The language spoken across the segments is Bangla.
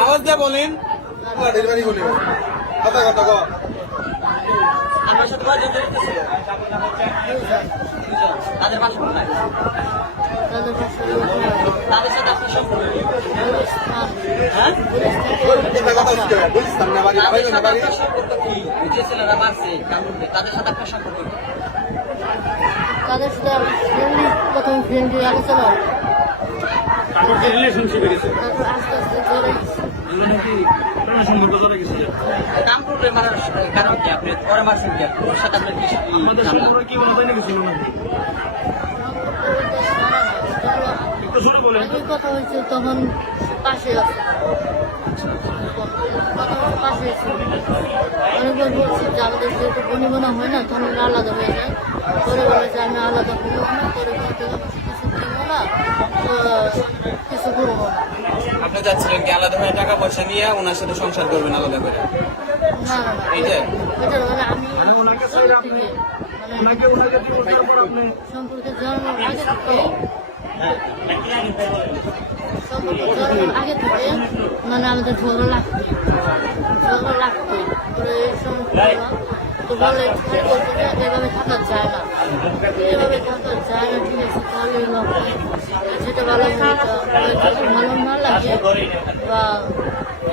আওয়াজ দিয়ে বলেন। ডেলিভারি বলি কথা কথা কো আপনার সাথে কয়জন জড়িত ছিল? তাদের বাসা কোথায়? তাদের সাথে আপনার সম্পর্ক কি? হ্যাঁ? কথা হচ্ছে গুলিস্তান না বাড়ি তাদের না সাথে বাড়ি আপনার সম্পর্ক কি? যে ছেলেরা মারছে কামড়ে, তাদের সাথে আপনার সম্পর্ক কি? তাদের সাথে প্রথম ফ্রেন্ডলি আলোচনা হয়। রিলেশনশিপে গেছে তারপর আস্তে আস্তে ধরে গেছে। নাকি সম্পর্ক ধরে গেছে কামড়ে মারার কারণ কি? আপনি পরে মারছেন কি? ওর সাথে আপনার কি আমাদের সম্পর্ক কি মনে হয় নাকি ছিল না একটু শুরু বলেন আগে কথা হয়েছে তখন পাশে আছে পাশে ছিল অনেকবার বলছি যে আমাদের যেহেতু বনিবনা হয় না তখন আলাদা হয়ে যায় পরে বলে যে আমি আলাদা করবো না পরে বলতে কিছু কিনবো না কিছু করবো না আপনি যাচ্ছিলেন কি আলাদা হয়ে টাকা পয়সা নিয়ে ওনার সাথে সংসার করবেন আলাদা করে? না না না এই যে এটা মানে আমি ওনাকে চাইলে আপনি ওনাকে দিবস তারপর আপনি সম্পর্কে জন্মের আগে থেকে সম্পর্কে জন্মের আগে থেকে মানে আমাদের ঝগড়া লাগতো পরে এই সময় তো বলে বলতো যে এভাবে থাকা যায় না এভাবে থাকা যায় না ঠিক আছে তাহলে যেটা ভালো ভালো না লাগে বা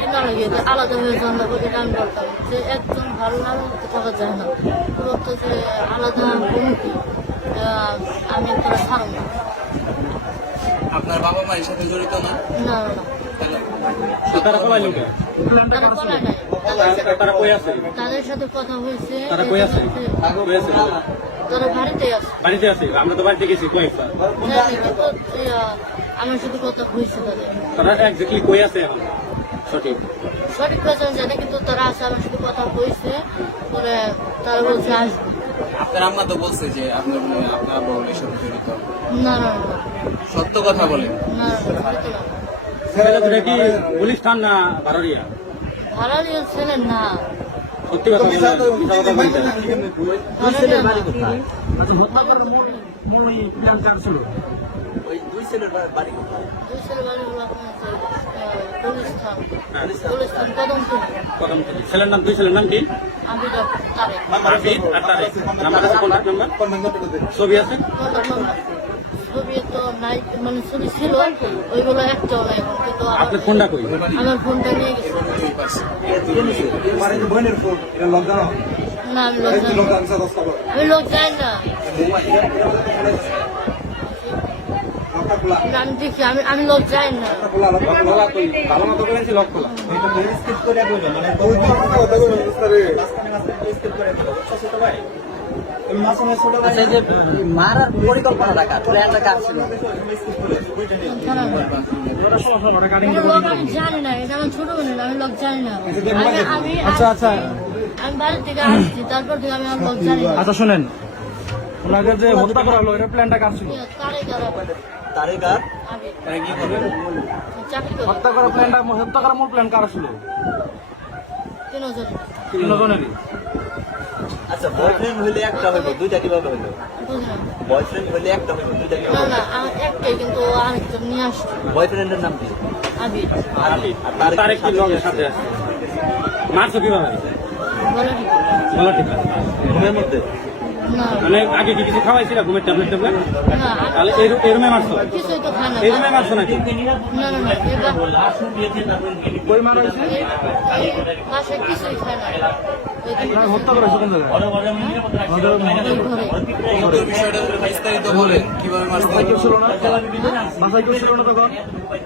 না লাগে যে আলাদা হয়ে জন্ম এটা আমি বলতাম যে একজন ভালো না লাগতে থাকা যায় না বলতো যে আলাদা ভূমিকে আমি তোরা ছাড়ব না আপনার বাবা মায়ের সাথে জড়িত না? না না তারা পলাইলো কে তারা পলায় নাই তারা কই আছে তাদের সাথে কথা হয়েছে তারা কই আছে কই আছে তারা বাড়িতে আছে বাড়িতে আছে আমরা তো বাড়িতে গেছি কয়েকবার জানি কিন্তু আমার সাথে কথা হয়েছে তাদের তারা এক্স্যাক্টলি কই আছে এখন সঠিক সঠিক কথা জানি কিন্তু তারা আছে আমার সাথে কথা হয়েছে পরে তারা বলছে আসবে আপনার আম্মা তো বলছে যে আপনার আব্বা ওর সাথে জড়িত। না না না সত্য কথা বলেন। না জড়িত না ছেলে দুটা কি গুলিস্তান না বারোরিয়া ভাড়া নিয়ে ছিলেন না সত্যি কথা বলতে আচ্ছা হত্যা করার মূল প্ল্যান কার ছিল ওই দুই ছেলের বাড়ি কোথায়? দুই ছেলে বাড়ি হলো আপনার গুলিস্তান কদমপুর কদম ছেলের নাম দুই ছেলের নাম কি আমি তারে আরবিদ আর তারেক নাম্বার আছে কন্ট্যাক্ট নাম্বার ছবি আছে ছবি তো নাই মানে ছবি ছিল ওইগুলো একটাও নাই এখন কিন্তু আপনার ফোনটা কই আমার ফোনটা নিয়ে গেছে না আমি লোক যাই না আমি দেখি আমি লোক যাই না ভালো মতো করেছি লক খোলা আচ্ছা, এই যে মারার পরিকল্পনা রাখা প্ল্যানটা কার ছিল? লোক আমি জানি না এটা আমার ছোট বোনের আমি লোক জানি না আমি আচ্ছা আচ্ছা আমি বাড়ি থেকে আসছি তারপর থেকে আমি আমার লোক জানি না আচ্ছা শুনেন ওনাকে যে হত্যা করা হলো এটা প্ল্যানটা কার ছিল তারে যারা তারেক আর আমি তারা কি করবেন? চাকরি করি হত্যা করার মূল প্ল্যান কার ছিল তিনজন তিনজনেরই আচ্ছা বয়ফ্রেন্ড হইলে একটা হইলো, দুইটা কিভাবে হইলো? বুঝলাম বয়ফ্রেন্ড হইলে একটা হইলো, দুইটা না কিভাবে? না আমার একটাই কিন্তু আরেকজন নিয়ে আসছে বয়ফ্রেন্ডের নাম কি? আমি আর তারেক কি লগের সাথে আছে মারছো কিভাবে বলে দিই। বলো ঠিক আছে ঘুমের মধ্যে? না মানে আগে কি কিছু খাওয়াইছিল ঘুমের ট্যাবলেট না তাহলে এই রুমে মারছো কিছুই তো খায় না এই রুমে মারছো নাকি না না না এবার কই মারা হয়েছে বাসায় কিছুই খায় না হত্যা করেছো কোন জায়গায় কিন্তু বিষয়টা বিস্তারিত বলেন কিভাবে মারছেন? বাসায় কেউ ছিল না বাসায় কেউ ছিল না তখন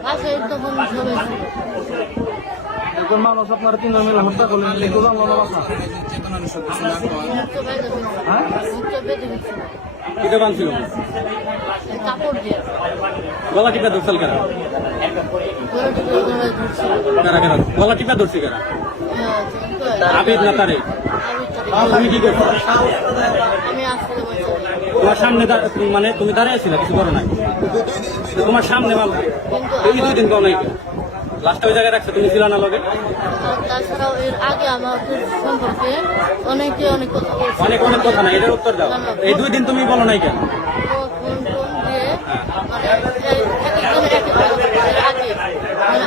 বাসায় তখন সবাই ছিল এখন মানুষ আপনারা তিনজন মিলে হত্যা করলেন এগুলো জানলো না বাসা চেতনা নিঃসব কিছু না খাওয়া। মুক্ত বেঁধে ফেলছিল হ্যাঁ মুক্ত বেঁধে ফেলছিল কিটা বানছিল কাপড় দিয়ে গলা টিপা ধরছিল কারা গলা টিপে গলায় ধরছিল কারা কারা গলা টিপা ধরছি কারা আবিদ না তারে তুমি কি করছো আমি আসলে বলছি তোমার সামনে মানে তুমি দাঁড়িয়ে ছিল কিছু করো নাই তোমার সামনে মাল এই 2 দিন কম নাই লাস্ট ওই জায়গায় রাখছে তুমি ছিল না লগে তাছাড়াও এর আগে আমাদের সম্পর্কে অনেকে অনেক কথা বলছে অনেক অনেক কথা না এটার উত্তর দাও এই 2 দিন তুমি বলো নাই কেন ফোন ফোন দিয়ে মানে এক একজনের এক এক কথা বলে। এর আগে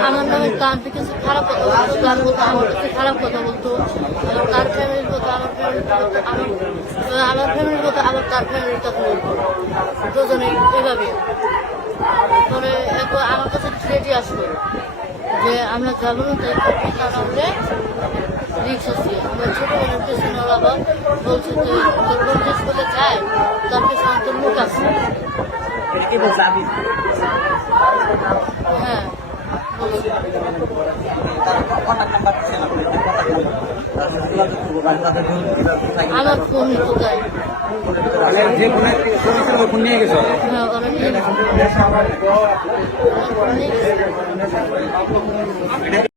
মানে তার কিছু খারাপ কথা বলতো, তার মতো আমার কাছে খারাপ কথা বলতো, আবার তার ফ্যামিলির কথা আমার ফ্যামিলির কথা আমার ফ্যামিলির কথা আবার তার ফ্যামিলির কথা বলতো, দুজনেই এভাবে। পরে একবার আমার কাছে থ্রেটি আসলো যে আমরা যাবো না, তাই কারণে রিক্স আছে। আমার ছোট বোনের পেছনে আবার বলছে যে তোর বোন যে স্কুলে যায় তার পেছনে তোর লোক আছে। এটা কি বলছে আমি হ্যাঁ বলছে। তার কন্ট্যাক্ট নাম্বার ছিল আপনার কন্ট্যাক্ট নাম্বার যোগাযোগ করবো বা তাদের কোথায় আমার ফোন কোথায়? মানে যে ফোনে ছবি ছিল ওই ফোন নিয়ে গেছো? হ্যাঁ ওরা নিয়ে গেছে।